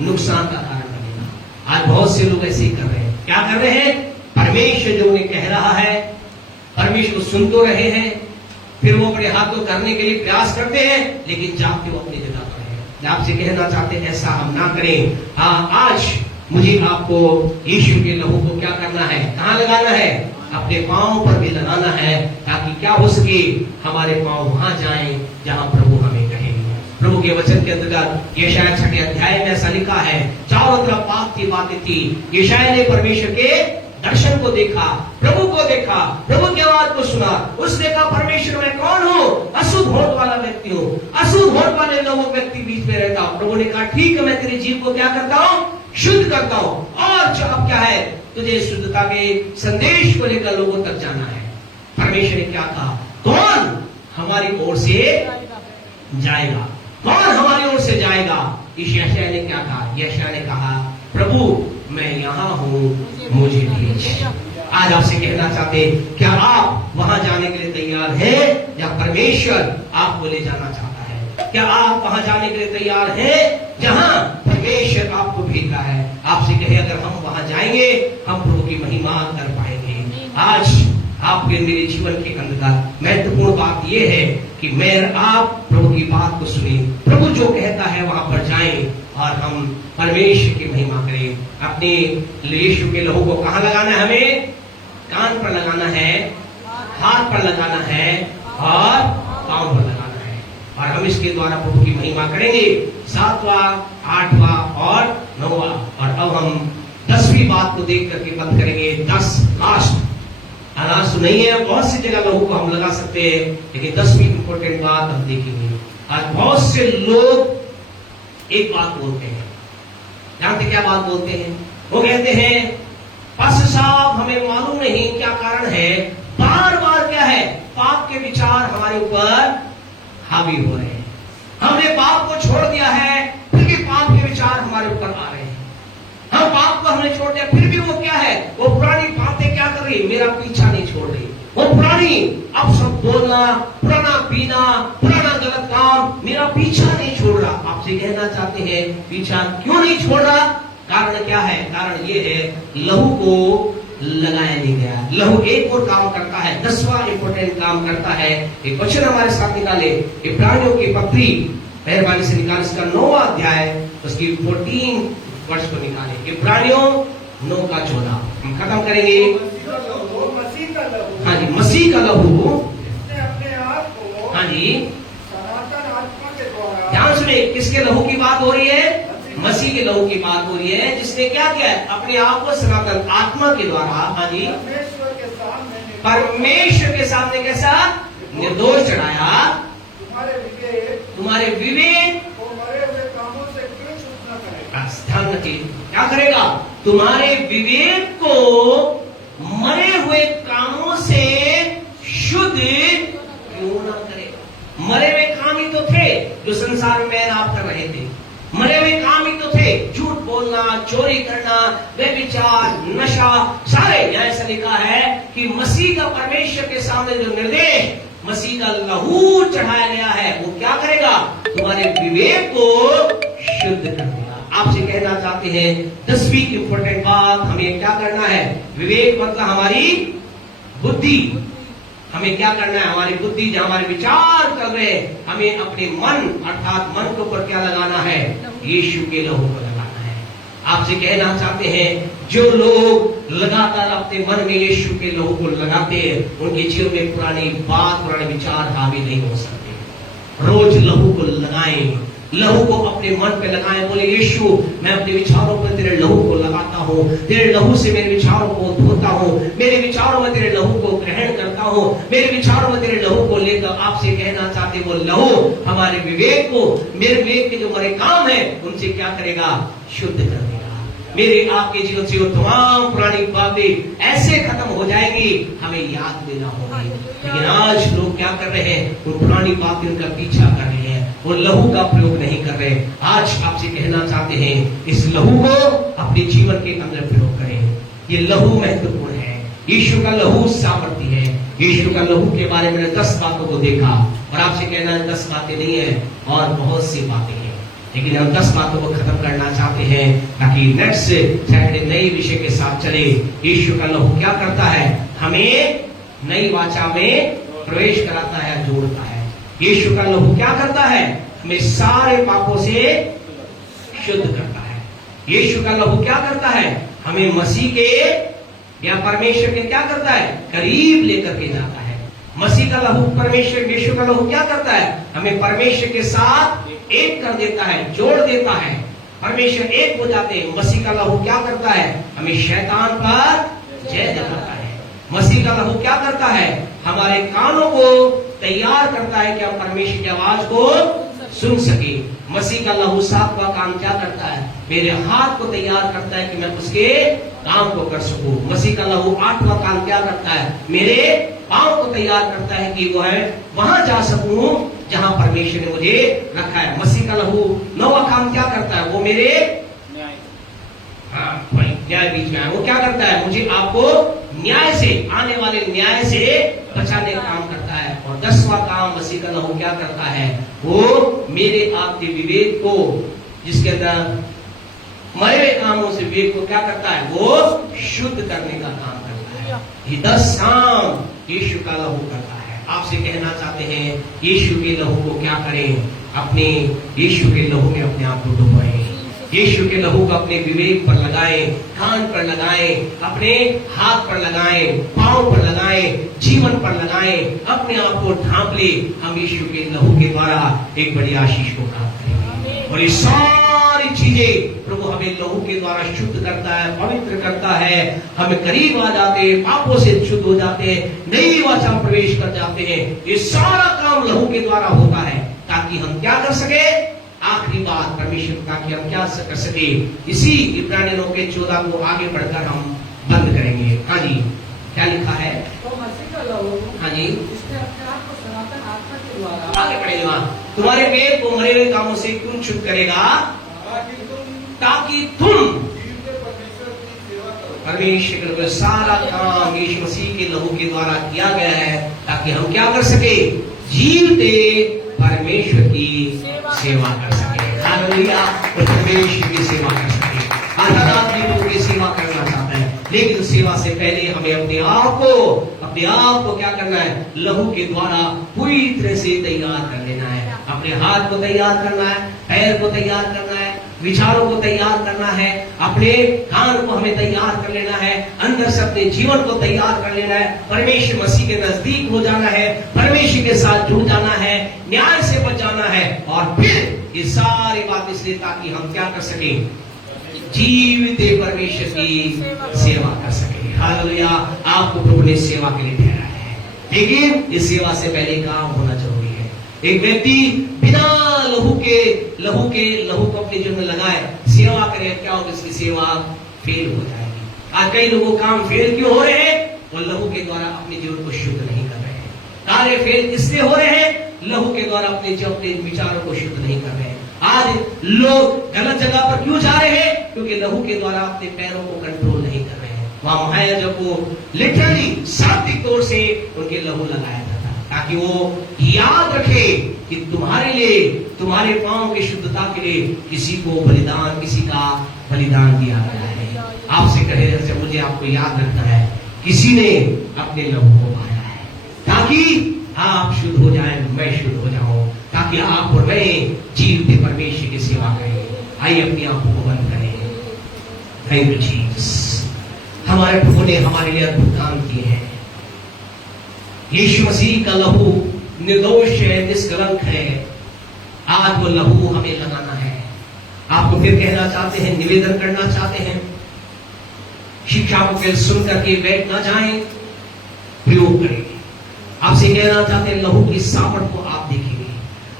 नुकसान का कारण बनेगा। आज बहुत से लोग ऐसे ही कर रहे हैं। क्या कर रहे हैं? परमेश्वर जो उन्हें कह रहा है, परमेश्वर को सुन तो रहे हैं, फिर वो अपने हाथ को करने के लिए प्रयास करते हैं, लेकिन जाके वो अपनी जगह पर है। आपसे कहना चाहते हैं, ऐसा हम ना करें। हाँ, आज मुझे आपको यीशु के लहू को क्या करना है? कहां लगाना है? अपने पांव पर भी लगाना है, ताकि क्या हो सके? हमारे पांव वहां जाएं जहां प्रभु हमें कहेंगे। प्रभु के वचन के अंतर्गत यशायाह 6 अध्याय में ऐसा लिखा है, चारों तरफ पाप की बातें थी। यशायाह ने परमेश्वर के दर्शन को देखा, प्रभु को देखा, प्रभु की आवाज को सुना। उसने कहा, परमेश्वर मैं कौन हूँ? अशुद्ध होठ वाला व्यक्ति हूँ, अशुद्ध होठ वाले लोगों व्यक्ति बीच में रहता हूँ। प्रभु ने कहा, ठीक है, मैं तेरे जीव को क्या करता हूँ? शुद्ध करता हूं। और जो अब क्या है? तुझे शुद्धता के संदेश को लेकर लोगों तक जाना है। परमेश्वर ने क्या कहा? कौन हमारी ओर से जाएगा? कौन हमारी ओर से जाएगा? यशायाह ने क्या कहा? यशायाह ने कहा, प्रभु मैं यहां हूं, मुझे भेज। आज आपसे कहना चाहते, क्या आप वहां जाने के लिए तैयार हैं, या परमेश्वर आपको ले जाना चाहता है? क्या आप वहां जाने के लिए तैयार हैं जहां परमेश्वर आपको भेज रहा है? आपसे कहे, अगर हम वहां जाएंगे, हम प्रभु की महिमा कर पाएंगे। आज आपके मेरे जीवन के अंदर महत्वपूर्ण बात यह है कि मैं आप प्रभु की बात को सुने, प्रभु जो कहता है वहां पर जाएं, और हम परमेश्वर की महिमा करें। अपने यीशु के लहू को कहां लगाना है? हमें कान पर लगाना है, हाथ पर लगाना है, और पांव पर लगाना है। और हम इसके द्वारा प्रभु की महिमा करेंगे। 7वां, 8वां और 9वां। और अब हम 10वीं बात को देख करके बंद करेंगे। 10 लास्ट तो नहीं है, बहुत सी जगह लहू को हम लगा सकते हैं, लेकिन 10वीं इंपॉर्टेंट बात हम देखेंगे। आज बहुत से लोग एक बात बोलते हैं, जानते क्या बात बोलते हैं? वो कहते हैं, पास्टर साहब हमें मालूम नहीं क्या कारण है, बार बार क्या है? पाप के विचार हमारे ऊपर हावी हो रहे हैं। हमने पाप को छोड़ दिया है, फिर भी पाप के विचार हमारे ऊपर आ रहे हैं। हम पाप को हमने छोड़ दिया, फिर भी वो क्या है? वो पुरानी बातें क्या कर रही? मेरा पीछा नहीं छोड़ रही। वो पुरानी अब सब बोलना, पुराना पीना, पुराना गलत काम मेरा पीछा नहीं छोड़ रहा। आपसे कहना चाहते हैं, पीछा क्यों नहीं छोड़ रहा? कारण क्या है? कारण ये है, लहू को लगाया नहीं गया। लहू एक और काम करता है, 10वां इंपोर्टेंट काम करता है। एक वचन हमारे साथ निकाले, इब्रानियों की पत्री मेहरबानी से निकाले, इसका 9वां अध्याय, उसकी 14 वर्ष को निकाले। इब्रानियों 9:14 हम खत्म करेंगे। हाँ जी, मसीह का लहू अपने आप को हाँ जी सनातन आत्मा के में किसके लहू की बात हो रही है? मसीह के लहू की बात हो रही है, जिसने क्या किया है? अपने आप को सनातन आत्मा के द्वारा, हाँ जी, परमेश्वर के सामने कैसा निर्दोष चढ़ाया। तुम्हारे विवेक को मरे हुए कामों से क्यों शुद्ध न करेगा? ध्यान रखिए, क्या करेगा? तुम्हारे विवेक को मरे हुए कामों से शुद्ध क्यों ना करेगा? मरे हुए काम ही तो थे जो संसार में आप कर रहे थे। मरे हुए काम ही तो थे, झूठ बोलना, चोरी करना, व्यभिचार, नशा, सारे। ऐसा लिखा है कि मसीह का परमेश्वर के सामने जो निर्देश, मसीह का लहू चढ़ाया गया है, वो क्या करेगा? तुम्हारे विवेक को शुद्ध कर देगा। आपसे कहना चाहते हैं 10वीं इंपॉर्टेंट बात, हमें क्या करना है? विवेक मतलब हमारी बुद्धि। हमें क्या करना है? हमारी बुद्धि, जहां हमारे विचार कर रहे हैं, हमें अपने मन अर्थात मन के ऊपर क्या लगाना है? यीशु के लहू को लगाना है। आपसे कहना चाहते हैं जो लोग लगातार अपने मन में यीशु के लहू को लगाते हैं, उनके जीवन में पुरानी बात, पुराने विचार हावी नहीं हो सकते। रोज लहू को लगाएं, लहू को अपने मन पे लगाएं। बोले यीशु, मैं अपने विचारों पर तेरे लहू को लगाता हूँ, तेरे लहू से मेरे विचारों को धोता हूँ, मेरे विचारों में तेरे लहू को ग्रहण करता हूँ, मेरे विचारों में तेरे लहू को लेकर। आपसे कहना चाहते वो लहू हमारे विवेक को, मेरे विवेक के जो हमारे काम है, उनसे क्या करेगा? शुद्ध कर देगा। मेरे आपके जीवन से वो तमाम पुरानी बातें ऐसे खत्म हो जाएंगी, हमें याद देना होगा। लेकिन आज लोग क्या कर रहे हैं? वो पुरानी बातें उनका पीछा कर रहे हैं, वो लहू का प्रयोग नहीं कर रहे। आज आपसे कहना चाहते हैं इस लहू को अपने जीवन के अंदर प्रयोग करें। ये लहू महत्वपूर्ण है। यीशु का लहू सामर्थ्य है। यीशु का लहू के बारे में 10 बातों को देखा, और आपसे कहना है 10 बातें नहीं है, और बहुत सी बातें हैं, लेकिन हम 10 बातों को खत्म करना चाहते हैं ताकि नेक्स्ट सैटरडे नई विषय के साथ चले। यीशु का लहू क्या करता है? हमें नई वाचा में प्रवेश कराता है, जोड़ता है। यीशु का लहू क्या करता है? हमें सारे पापों से शुद्ध करता है। यीशु का लहू क्या करता है? हमें मसीह के या परमेश्वर के क्या करता है? करीब लेकर के जाता है। मसीह का लहू, परमेश्वर, यीशु का लहू क्या करता है? हमें परमेश्वर के साथ एक कर देता है, जोड़ देता है। परमेश्वर एक हो जाते हैं। मसीह का लहू क्या करता है? हमें शैतान पर जय दिलाता है। मसीह का लहू क्या करता है? हमारे कानों को तैयार करता है कि हम परमेश्वर की आवाज को सुन सके। मसीह का लहू 7वां काम क्या करता है? मेरे हाथ को तैयार करता है कि मैं उसके काम को कर सकूं। मसीह का लहू 8वां काम क्या करता है? मेरे पांव को तैयार करता है कि वो है वहां जा सकूं जहां परमेश्वर ने मुझे रखा है। मसीह का लहू 9वां काम क्या करता है? वो मेरे न्याय बीच में है। वो क्या करता है? मुझे आपको न्याय से, आने वाले न्याय से बचाने का काम करता है। और 10वां काम मसीह का लहू क्या करता है? वो मेरे आपके विवेक को, जिसके अंदर मरे हुए कामों से विवेक को क्या करता है? वो शुद्ध करने का काम करता है। ये 10 काम यीशु का लहू करता है। आपसे कहना चाहते हैं यीशु के लहू को क्या करें? अपने यीशु के लहू में अपने आप को डुबाएं। यीशु के लहू को अपने विवेक पर लगाएं, कान पर लगाएं, अपने हाथ पर लगाएं, पांव पर लगाएं, जीवन पर लगाएं, अपने आप को ढांप ले। हम यीशु के लहू के द्वारा एक बड़ी आशीष को प्राप्त करेंगे। और ये सारी चीजें प्रभु हमें लहू के द्वारा शुद्ध करता है, पवित्र करता है। हमें करीब आ जाते हैं, पापों से शुद्ध हो जाते हैं, नई वाचा में प्रवेश कर जाते हैं। ये सारा काम लहू के द्वारा होता है ताकि हम क्या कर सके? आखिरी बात परमेश्वर का कि हम क्या कर सके, इसी इब्रानियों के 14 को आगे बढ़कर हम बंद करेंगे। हाँ जी, क्या लिखा है? तो मसीह का लहू, हाँ जी, जिसने अपने आप को सनातन आत्मा के द्वारा, आगे बढ़ेगा। तुम्हारे वेद को मरे हुए कामों से क्यों शुद्ध करेगा? ताकि तुम परमेश्वर का सारा काम यीशु मसीह के लहू के द्वारा किया गया है, ताकि हम क्या कर सके? जीवते परमेश्वर की सेवा कर सके। हालेलुया, परमेश्वर की सेवा कर सके। हर आदमी प्रभु की सेवा करना चाहता है, लेकिन सेवा से पहले हमें अपने आप को क्या करना है? लहू के द्वारा पूरी तरह से तैयार कर लेना है। अपने हाथ को तैयार करना है, पैर को तैयार करना है, विचारों को तैयार करना है, अपने कान को हमें तैयार कर लेना है, अंदर से अपने जीवन को तैयार कर लेना है, परमेश्वर मसीह के नजदीक हो जाना है, परमेश्वर के साथ जुड़ जाना है, न्याय से बच जाना है, और फिर ये सारी बात इसलिए ताकि हम क्या कर सके, जीवित परमेश्वर की सेवा कर सके। हालेलुया। आपको प्रभु ने सेवा के लिए ठहराया है, लेकिन इस सेवा से पहले काम होना जरूरी है। एक व्यक्ति बिना लहू को अपने जीवन में लगाए सेवा करे, क्या होगा, इसकी सेवा फेल हो जाएगी। आज कई लोगों काम फेल क्यों हो रहे हैं? वो लहू के द्वारा अपने जीवन को शुद्ध नहीं कर रहे हैं। कार्य फेल इसलिए हो रहे हैं, लहू के द्वारा अपने विचारों को शुद्ध नहीं कर रहे हैं। आज लोग गलत जगह पर क्यों जा रहे हैं? क्योंकि लहू के द्वारा अपने पैरों को कंट्रोल नहीं कर रहे हैं। वहां महायाजक को लिटरली शाब्दिक तौर से उनके लहू लगाया जाता, ताकि वो याद रखे कि तुम्हारे लिए, तुम्हारे पांव की शुद्धता के लिए किसी का बलिदान दिया गया है। आपसे कहे जैसे मुझे आपको याद रखना है, किसी ने अपने लहू को बहाया है, ताकि आप शुद्ध हो जाए, मैं शुद्ध हो जाऊं, ताकि आप और मैं जीवित परमेश्वर की सेवा करें। आइए अपनी आंखों को बंद करें। Thank you Jesus. हमारे प्रभु ने हमारे लिए अद्भुत काम किए हैं। यीशु मसीह का लहू निर्दोष है, निष्कलंक है। आज वो लहू हमें लगाना है। आपको फिर कहना चाहते हैं, निवेदन करना चाहते हैं, शिक्षा को फिर सुन करके बैठ ना जाएं, प्रयोग करें। आपसे कहना चाहते हैं, लहू की सामर्थ को आप देखेंगे,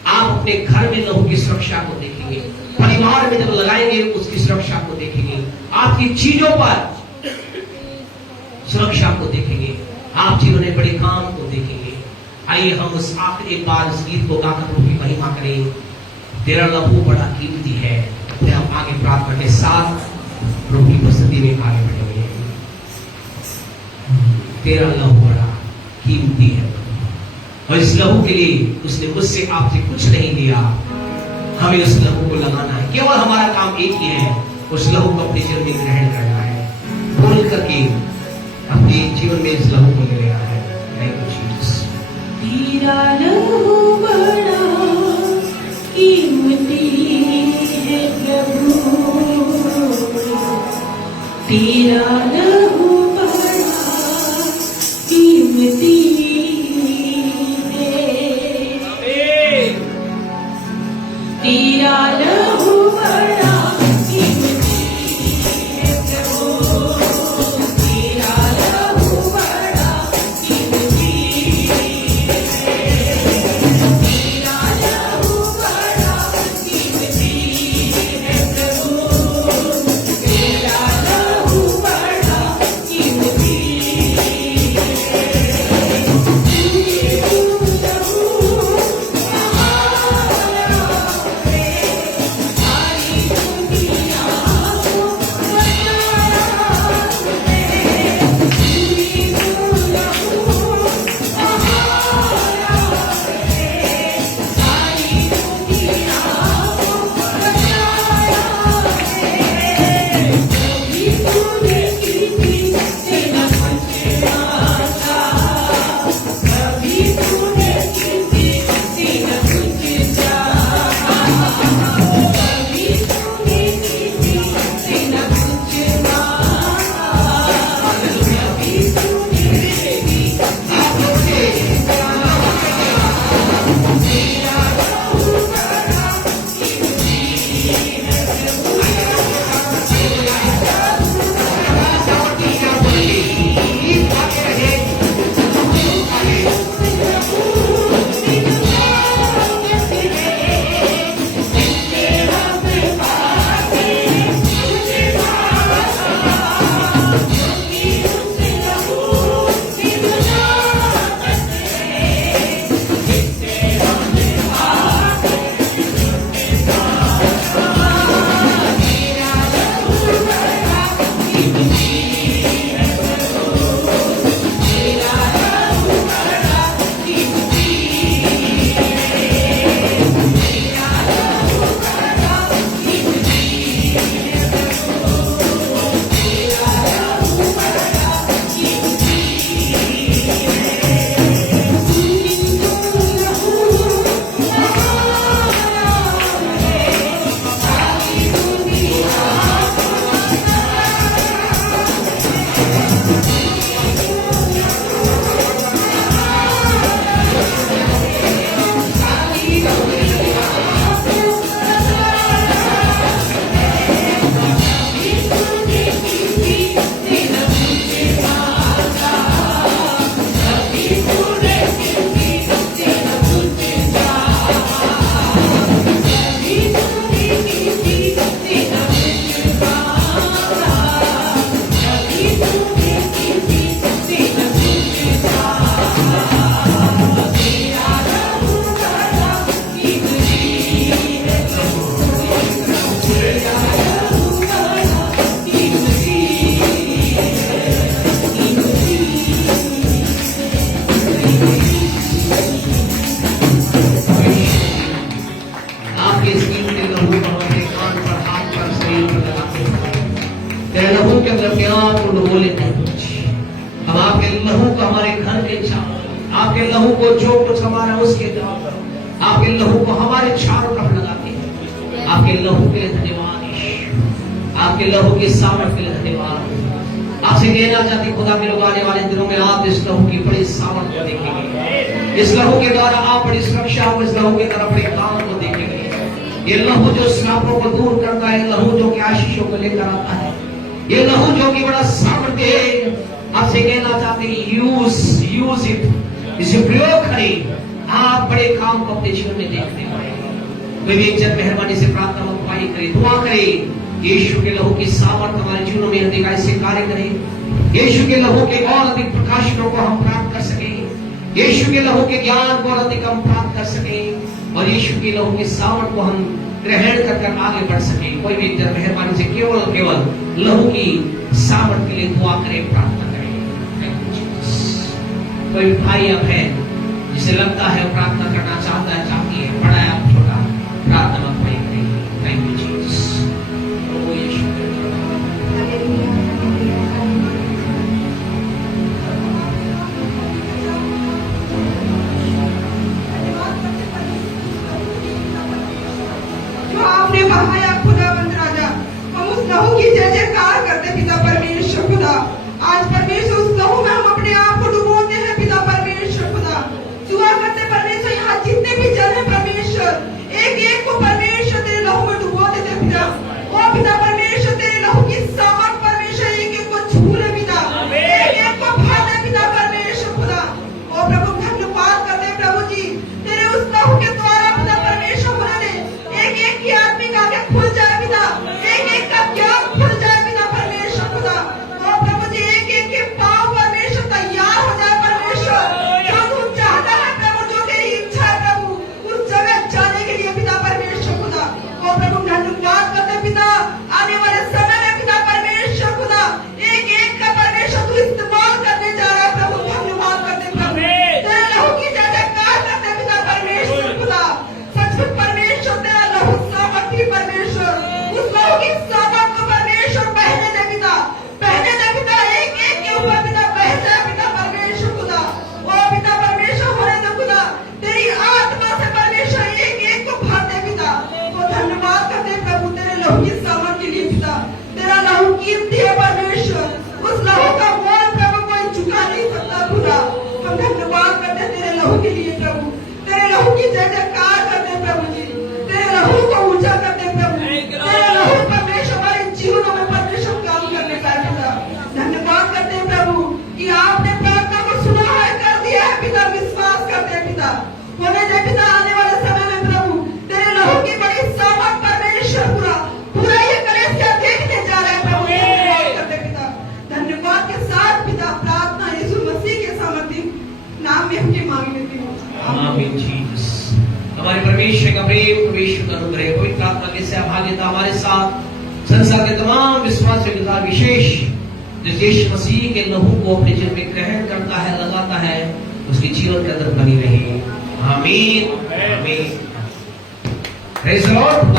आप अपने घर में लहू की सुरक्षा को देखेंगे, परिवार में जब लगाएंगे उसकी सुरक्षा को देखेंगे, आपकी चीजों पर सुरक्षा को देखेंगे, आप जीवन में बड़े काम को देखेंगे। आइए हम उस आखिरी एक बार इस गीत को गाकर प्रभु की महिमा करें। तेरा लहू बड़ा कीमती है। फिर हम आगे प्रार्थना के साथ प्रभु की उपस्थिति में आगे बढ़ेंगे। तेरा लहू बड़ा कीमती है और इस लहू के लिए उसने मुझसे आपसे कुछ नहीं लिया। हमें उस लहू को लगाना है। केवल हमारा काम एक ही है, उस लहू को अपने जीवन में ग्रहण करना है, बोल करके अपने जीवन में इस लहू को ले लेना है। Thank you Jesus. तेरा लहू बड़ा कीमती है प्रभु, तेरा लहू बड़ा कीमती है, तेरा लहू बड़ा कीमती है प्रभु, तेरा लहू बड़ा कीमती है, तेरा लहू बड़ा कीमती है प्रभु, तेरा लहू बड़ा कीमती है। अपने आप को डुबो लेते हैं। हम आपके लहू को हमारे घर के चारों, आपके लहू को जो कुछ हमारा उसके चारों, आपके लहू को हमारे चारों तरफ लगाते हैं। आपके लहू के लिए धन्यवाद यीशु, आपके लहू की सामर्थ के लिए धन्यवाद। आपसे कहना चाहते खुदा के लोग आने वाले दिनों में आप इस लहू की बड़ी सामर्थ को देखेंगे। इस लहू के द्वारा आप बड़ी सुरक्षा को, इस लहू के द्वारा बड़े काम को देखेंगे। ये लहू जो श्रापों को दूर करता है, लहू जो कि आशीषों को लेकर आता है, ये लहू जो कि बड़ा सामर्थ्य है। आपसे कहना चाहते हैं यूज इट, इसे प्रयोग करें। आप बड़े काम को अपने जीवन में देखते पाएंगे। कोई भी एक जन मेहरबानी से प्रार्थना मंगवाई करे, दुआ करे, यीशु के लहू की सामर्थ हमारे जीवनों में अधिकार से कार्य करे। यीशु के लहू के और अधिक प्रकाशनों को हम प्राप्त कर सके, यीशु के लहू के ज्ञान को और अधिक हम प्राप्त कर सके, और यीशु के लहू की सामर्थ को हम ग्रहण कर आगे बढ़ सके। कोई भी एक जन मेहरबानी से केवल लहू की सामर्थ के लिए दुआ करे, प्रार्थना करे। कोई भाई या बहन जिसे लगता है प्रार्थना करना चाहता है, चाहती है, बड़ा या छोटा, प्रार्थना मंगवाई करेगी। Thank you Jesus. प्रभु यीशु जो आपने बहाया खुदावंद राजा, हम उस लहू की जय जयकार करते पिता परमेश्वर खुदा। आज परमेश्वर उस लहू में हम अपने आप को डुबोते हैं पिता परमेश्वर खुदा। दुआ करते परमेश्वर यहाँ जितने भी जन है परमेश्वर, एक एक को परमेश्वर तेरे लहू में डुबो देते पिता। ओ पिता परमेश्वर तेरे लहू की सामर्थ परमेश्वर एक एक को छू ले पिता, एक एक को भर दे पिता परमेश्वर खुदा। ओ प्रभु धन्यवाद करते प्रभु जी, तेरे उस लहू के द्वारा पिता परमेश्वर खुदा ने एक एक की आत्मिक आंखें खुल जाए पिता, एक एक का ज्ञान खुल जाए पिता परमेश्वर खुदा। ओ प्रभु जी एक एक के पांव परमेश्वर तैयार हो जाए परमेश्वर, जो तू चाहता है प्रभु, जो तेरी इच्छा है प्रभु, उस जगह जाने के लिए पिता परमेश्वर खुदा। ओ प्रभु धन्यवाद करते पिता, आने वाले समय में पिता परमेश्वर खुदा एक एक का परमेश्वर तू इस्तेमाल करने जा रहा है प्रभु। धन्यवाद करते प्रभु, तेरे लहू की जय जयकार करते पिता परमेश्वर खुदा। सचमुच परमेश्वर तेरा लहू सामर्थी परमेश्वर, उस लहू की सामर्थ को परमेश्वर बहने दे पिता, बहने दे पिता, एक एक के ऊपर पिता बह जाए पिता परमेश्वर खुदा। ओ पिता परमेश्वर होने दे खुदा, तेरी आत्मा से परमेश्वर एक एक को भर दे पिता। तो धन्यवाद करते प्रभु तेरे लहू की सामर्थ के लिए पिता। तेरा लहू कीमती है परमेश्वर, उस लहू का मोल प्रभु कोई चुका नहीं सकता खुदा। हम धन्यवाद करते तेरे लहू के लिए प्रभु, तेरे लहू की जय जयकार करते प्रभु जी, तेरे लहू को ऊंचा करते प्रभु, तेरे लहू परमेश्वर हमारे जीवनों में परमेश्वर काम करने का है पिता। धन्यवाद करते हैं प्रभु कि आपने प्रार्थना को सुना है, कर दिया है पिता। विश्वास करते हैं पिता, होने दे पिता आने वाले समय में प्रभु तेरे लहू की बड़ी सामर्थ परमेश्वर पूरा ये कलेसिया देखने जा रहा है प्रभु। धन्यवाद करते पिता, धन्यवाद के साथ पिता प्रार्थना यीशु मसीह के सामर्थ्य नाम में हमने मांग लेती हूँ। आमीन जीसस। हमारे परमेश्वर का प्रेम, परमेश्वर का अनुग्रह, पवित्र आत्मा की सहभागिता हमारे साथ, संसार के तमाम विश्वासियों के साथ, विशेष जिस यीशु मसीह के लहू को अपने जीवन में ग्रहण करता है, लगाता है, उसके जीवन के अंदर बनी रहे। आमीन आमीन। Praise the Lord.